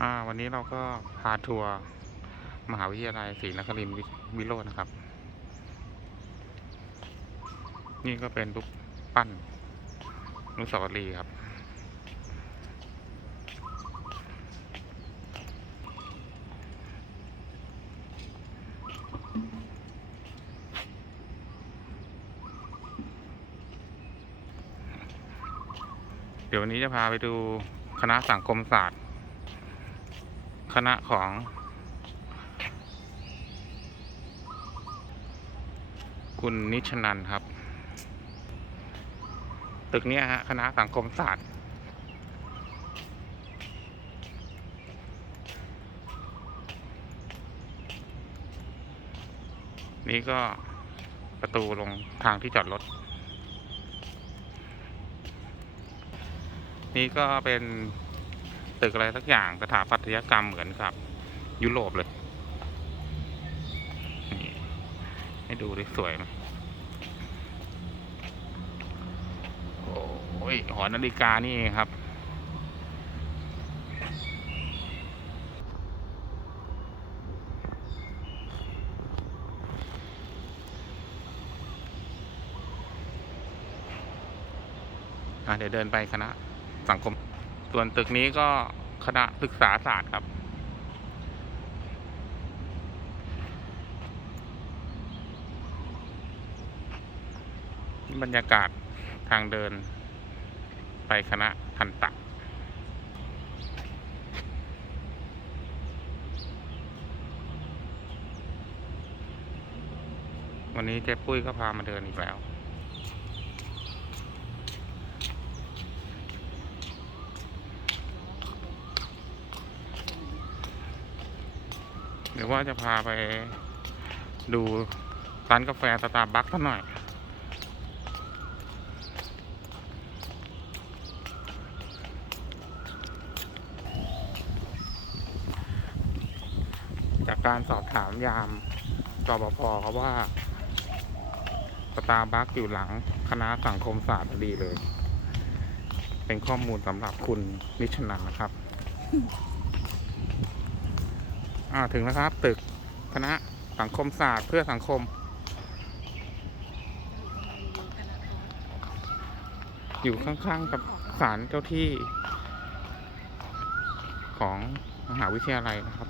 อ่าวันนี้เราก็พาทัวร์มหาวิทยาลัยศรีนครินทร์วิโรจน์นะครับ นี่ก็เป็นรูปปั้นนุสาวรีย์ครับ เดี๋ยววันนี้จะพาไปดูคณะสังคมศาสตร์ คณะของคุณนิชนันครับ ตึกนี้ฮะคณะสังคมศาสตร์ นี่ก็ประตูลงทางที่จอดรถ นี่ก็เป็น ตึกอะไรสักอย่างสถาปัตยกรรมเหมือนกับ ยุโรปเลยนี่ให้ดูดิสวยไหมโอ้ยหอนาฬิกานี่เองครับเดี๋ยวเดินไปคณะสังคม ส่วนตึกนี้ก็คณะศึกษาศาสตร์ครับ บรรยากาศทางเดิน ไปคณะทันตะวันนี้เจ๊ปุ้ยก็พามาเดินอีกแล้ว หรือว่าจะพาไปดูร้านกาแฟสตาร์บัคสักหน่อย จากการสอบถามยามรปภเขาว่าสตาร์บัคอยู่หลังคณะสังคมศาสตร์พอดีเลย เป็นข้อมูลสำหรับคุณนิชนันนะครับ อ่าถึงแล้วครับ ตึกคณะสังคมศาสตร์เพื่อสังคม อยู่ข้างๆกับศาลเจ้าที่ของมหาวิทยาลัยนะครับ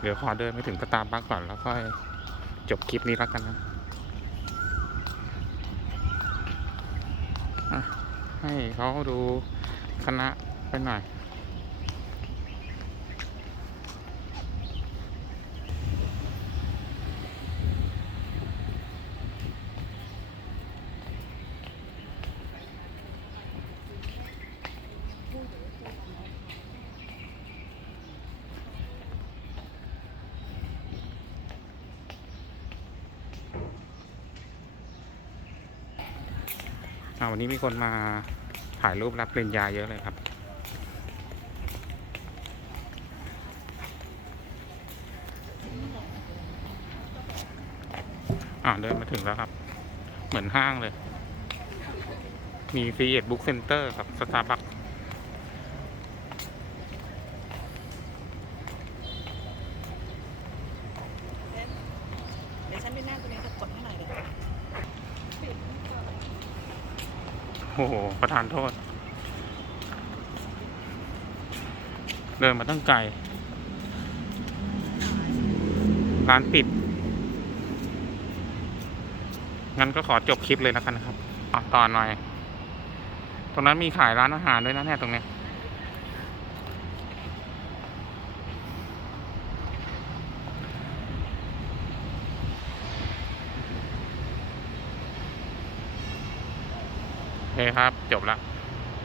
เดี๋ยวขอเดินไปถึงสตาร์บัคก่อนแล้วค่อยจบคลิปนี้แล้วกันนะอะให้เขาดูคณะไปหน่อย อาวันนี้มีคนมาถ่ายรูปรับปริญญาเยอะเลยครับอ่าเดินมาถึงแล้วครับ เหมือนห้างเลย มีฟีเอ็ดบุ๊กเซ็นเตอร์กับสตาร์บัค เดี๋ยวฉันไปนั่งตรงนี้จะกดให้หน่อยเดี๋ยว โอ้โห ประธานโทษ เดินมาตั้งไกล ร้านปิด งั้นก็ขอจบคลิปเลยนะกันนะครับ ต่อหน่อย ตรงนั้นมีขายร้านอาหารด้วยนะเนี่ยตรงเนี้ย เคครับ จบละ